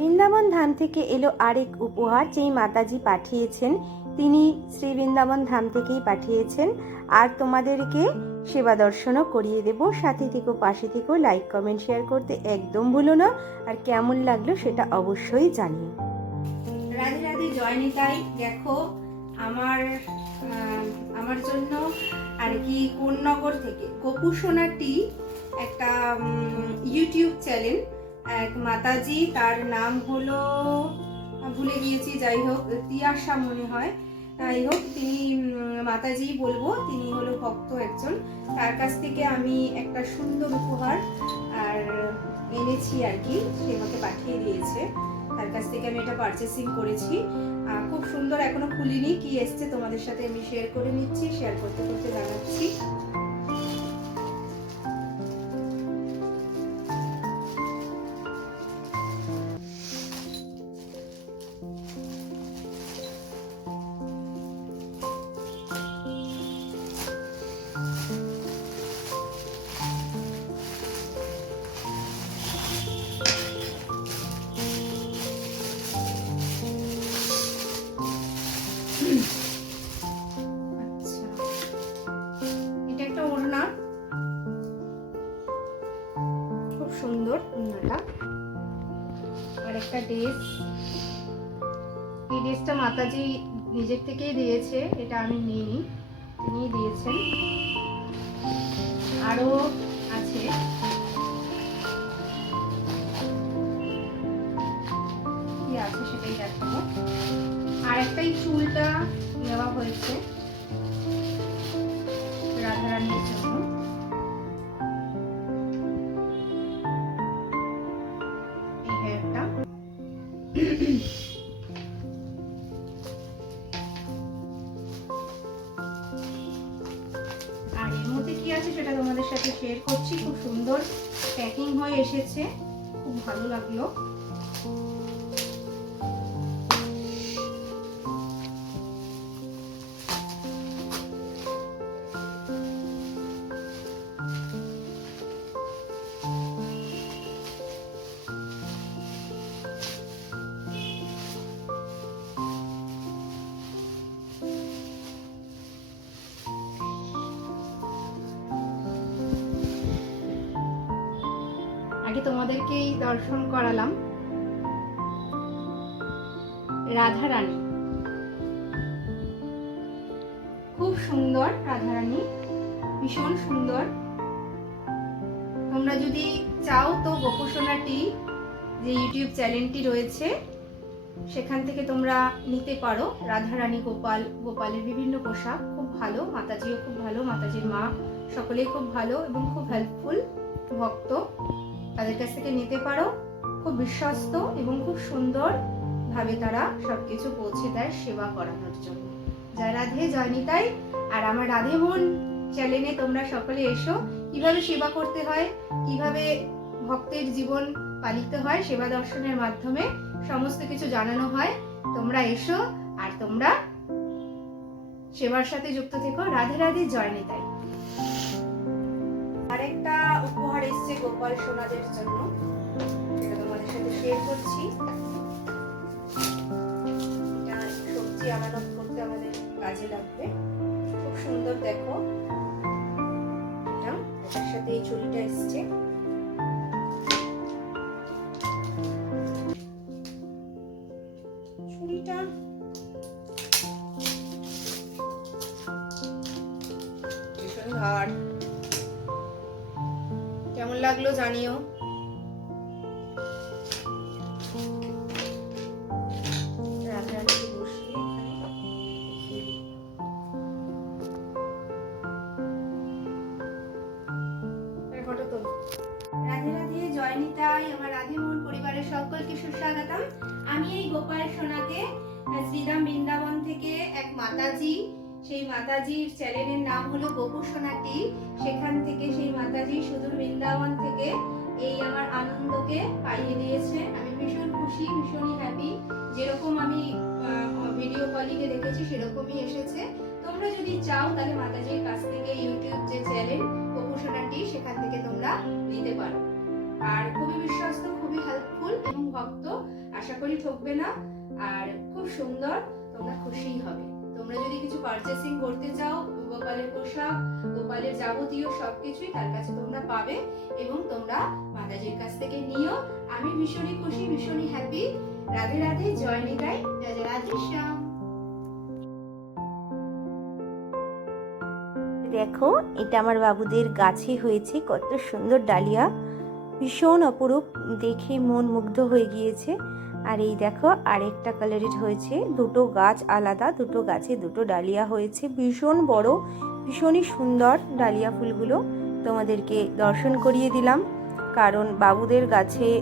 বৃন্দাবন ধাম থেকে এলো আরেক উপহার যেই মাতাজি পাঠিয়েছেন। তিনি শ্রী বৃন্দাবন ধাম থেকেই পাঠিয়েছেন। আর তোমাদেরকে সেবা দর্শনও করিয়ে দেব। সাথে থেকো, পাশে থেকেও লাইক কমেন্ট শেয়ার করতে একদম ভুলো না। আর কেমন লাগল সেটা অবশ্যই জানিও। রাধে রাধে, জয় নিতাই। দেখো, আমার আমার জন্য আর কি কোন্নগর থেকে, গোপুসোনাটি একটা ইউটিউব চ্যানেল এক মাতাজি, তার নাম হলো ভুলে গিয়েছি, যাই হোক, তিয়াশা মনে হয়। যাই হোক, তিনি মাতাজি বলব, তিনি হলো ভক্ত একজন। তার কাছ থেকে আমি একটা সুন্দর উপহার, আর এনেছি আর কি, সে আমাকে পাঠিয়ে দিয়েছে। তার কাছ থেকে আমি এটা পারচেসিং করেছি। খুব সুন্দর, এখনও খুলিনি, কি এসছে তোমাদের সাথে আমি শেয়ার করে নিচ্ছি শেয়ার করতে করতে জানাচ্ছি। আচ্ছা। এটা একটা ওড়না। খুব সুন্দর ওড়নাটা। আর একটা ড্রেস। এই ড্রেসটা মাতাজি নিজের থেকেই দিয়েছে, এটা আমি নিইনি। তিনিই দিয়েছেন। আরও আছে। এই চুলটা নেওয়া হয়েছে। রাধারানীর জন্য। আর এর মধ্যে কি আছে সেটা তোমাদের সাথে শেয়ার করছি। খুব সুন্দর প্যাকিং হয়ে এসেছে। খুব ভালো লাগল। আগে তোমাদেরকেই দর্শন করালাম। রাধা রানী। খুব সুন্দর রাধা রানী। ভীষণ সুন্দর। তোমরা যদি চাও তো গোপসোনাটি, যে ইউটিউব চ্যানেলটি রয়েছে, সেখান থেকে তোমরা নিতে পারো। রাধা রানী গোপাল, গোপালের বিভিন্ন পোশাক। খুব ভালো, মাতাজিও খুব ভালো, মাতাজির মা, সকলেই খুব ভালো এবং খুব হেল্পফুল ভক্ত। তাদের কাছ থেকে নিতে পারো। খুব বিশ্বস্ত এবং খুব সুন্দর ভাবে তারা সবকিছু পৌঁছে দেয় সেবা করানোর জন্য। জয় রাধে, জয় নিতাই। আর আমার রাধে মন চ্যানেলে তোমরা সকলে এসো। কীভাবে সেবা করতে হয়, কীভাবে ভক্তের জীবন পালিত হয় সেবা দর্শনের মাধ্যমে সমস্ত কিছু জানানো হয়, তোমরা এসো। আর তোমরা সেবার সাথে যুক্ত থেকো। রাধে রাধে, জয় নিতাই। আরেকটা উপহার এসছে গোপাল সোনাদের জন্য। সেটা তোমাদের সাথে শেয়ার করছি। এটা সবজি আমানত করতে আমাদের কাজে লাগবে। খুব সুন্দর দেখো। এটা, এটার সাথে এই ছুরিটা এসছে। ছুরিটা ভীষণ ধার লাগল, জানিও। রাধে রাধে আমার রাধে পরিবারের সকলকে সুস্বাগতম। আমি এই গোপাল সোনাকে শ্রীরাম বৃন্দাবন থেকে এক মাতাজি সেই মাতাজির চ্যানেলের নাম হলো গোপু সোনাটি সেখান থেকে সেই মাতাজি সুদূর বৃন্দাবন থেকে এই আমার আনন্দকে পাইয়ে দিয়েছে। আমি ভীষণ খুশি, ভীষণই হ্যাপি যেরকম আমি ভিডিও কলিংয়ে দেখেছি সেরকমই এসেছে। তোমরা যদি চাও তাহলে মাতাজির কাছ থেকে ইউটিউব যে চ্যানেল গোপুসোনাটি সেখান থেকে তোমরা নিতে পারো। আর খুবই বিশ্বস্ত, খুবই হেল্পফুল এবং ভক্ত, আশা করি ঠকবে না। আর খুব সুন্দর, তোমরা খুশিই হবে। তোমরা যদি কিছু পারচেসিং করতে চাও গোপালের পোশাক, গোপালের যাবতীয় সবকিছুই তার কাছে তোমরা পাবে এবং তোমরা মাতাজির কাছ থেকে নিও। আমি ভীষণই খুশি, ভীষণই হ্যাপি রাধে রাধে, জয় নিতাই। রাধে রাধে শ্যাম। দেখো, এটা আমার বাবুদের গাছে হয়েছে, কত সুন্দর ডালিয়া। ভীষণ অপরূপ, দেখে মন মুগ্ধ হয়ে গিয়েছে। আর এই দেখো আরেকটা কালারের হয়েছে। দুটো গাছ আলাদা, দুটো গাছে দুটো ডালিয়া হয়েছে। ভীষণ বড়, ভীষণই সুন্দর ডালিয়া ফুলগুলো। তোমাদেরকে দর্শন করিয়ে দিলাম। কারণ বাবুদের গাছে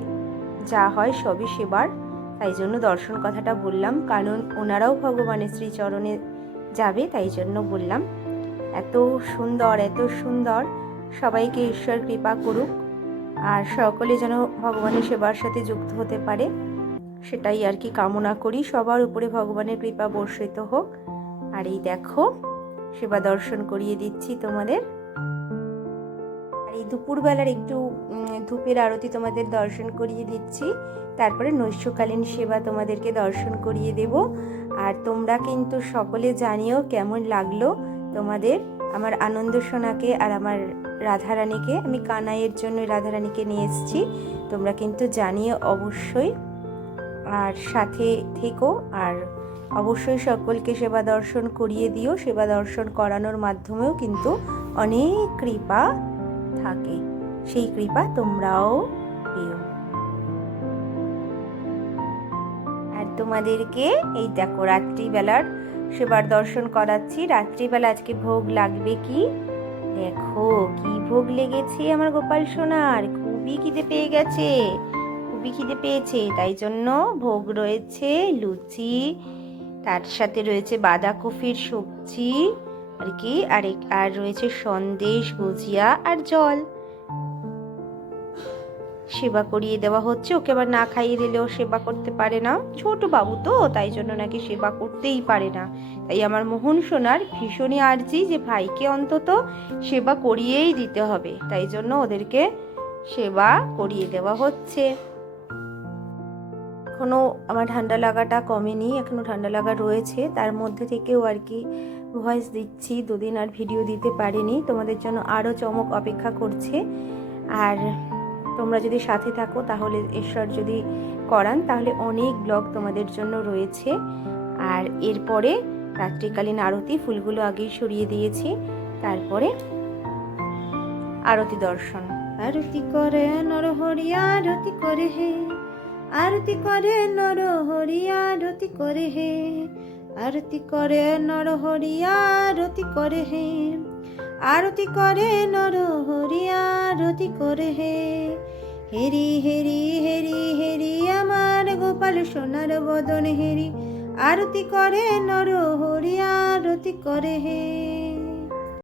যা হয় সবই সেবার। তাই জন্য দর্শন কথাটা বললাম। কারণ ওনারাও ভগবানের শ্রীচরণে যাবে, তাই জন্য বললাম। এত সুন্দর এত সুন্দর। সবাইকে ঈশ্বর কৃপা করুক। আর সকলে যেন ভগবানের সেবার সাথে যুক্ত হতে পারে। সেটাই আর কি কামনা করি। সবার উপরে ভগবানের কৃপা বর্ষিত হোক। আর এই দেখো, সেবা দর্শন করিয়ে দিচ্ছি তোমাদের। আর এই দুপুরবেলার একটু ধূপের আরতি তোমাদের দর্শন করিয়ে দিচ্ছি। তারপরে নৈশকালীন সেবা তোমাদেরকে দর্শন করিয়ে দেব। আর তোমরা কিন্তু সকলে জানিও কেমন লাগল তোমাদের। আমার আনন্দ সোনাকে আর আমার রাধারানীকে, আমি কানাইয়ের জন্য রাধারানীকে নিয়ে এসেছি। তোমরা কিন্তু জানিও অবশ্যই। আর সাথে থেকো, আর অবশ্যই সকলকে সেবা দর্শন করিয়ে দিও। সেবা দর্শন করানোর মাধ্যমেও কিন্তু অনেক কৃপা থাকে। সেই কৃপা তোমরাও পেও। আর তোমাদেরকে এই দেখো, রাত্রিবেলার সেবার দর্শন করাচ্ছি। রাত্রিবেলা আজকে ভোগ লাগবে কি? দেখো, কি ভোগ লেগেছে আমার গোপাল সোনার। খুবই খিদে পেয়ে গেছে। খুবই খিদে পেয়েছে, তাই জন্য ভোগ রয়েছে, লুচি, তার সাথে রয়েছে বাঁধাকপির সবজি, আর কি, আর আর রয়েছে সন্দেশ, ভুজিয়া আর জল। সেবা করিয়ে দেওয়া হচ্ছে, ওকে আবার না খাইয়ে দিলেও সেবা করতে পারে না। ছোট বাবু তো, তাই জন্য নাকি সেবা করতেই পারে না। তাই আমার মোহন সোনার ভীষণই আর্জি যে ভাইকে অন্তত সেবা করিয়েই দিতে হবে। তাই জন্য ওদেরকে সেবা করিয়ে দেওয়া হচ্ছে। এখনও আমার ঠান্ডা লাগাটা কমেনি এখনও ঠান্ডা লাগা রয়েছে। তার মধ্যে থেকেও আর কি ভয়েস দিচ্ছি, দুদিন আর ভিডিও দিতে পারিনি। তোমাদের জন্য আরও চমক অপেক্ষা করছে। আর তোমরা যদি সাথে থাকো, তাহলে ঈশ্বর যদি করান, তাহলে অনেক ব্লগ তোমাদের জন্য রয়েছে। আর এরপরে রাত্রিকালীন আরতি, ফুলগুলো আগেই সরিয়ে দিয়েছি। তারপরে আরতি দর্শন। আরতি করে নরহরি, আরতি করে হে। আরতি করে নরহরি, আরতি করে হে। আরতি করে নরহরি, আরতি করে হে। আরতি করে নরহরি, আরতি করে হে। হেরি হেরি হেরি হেরি, আমার গোপাল সোনার বদন হেরি। আরতি করে নরহরি, আরতি করে হে।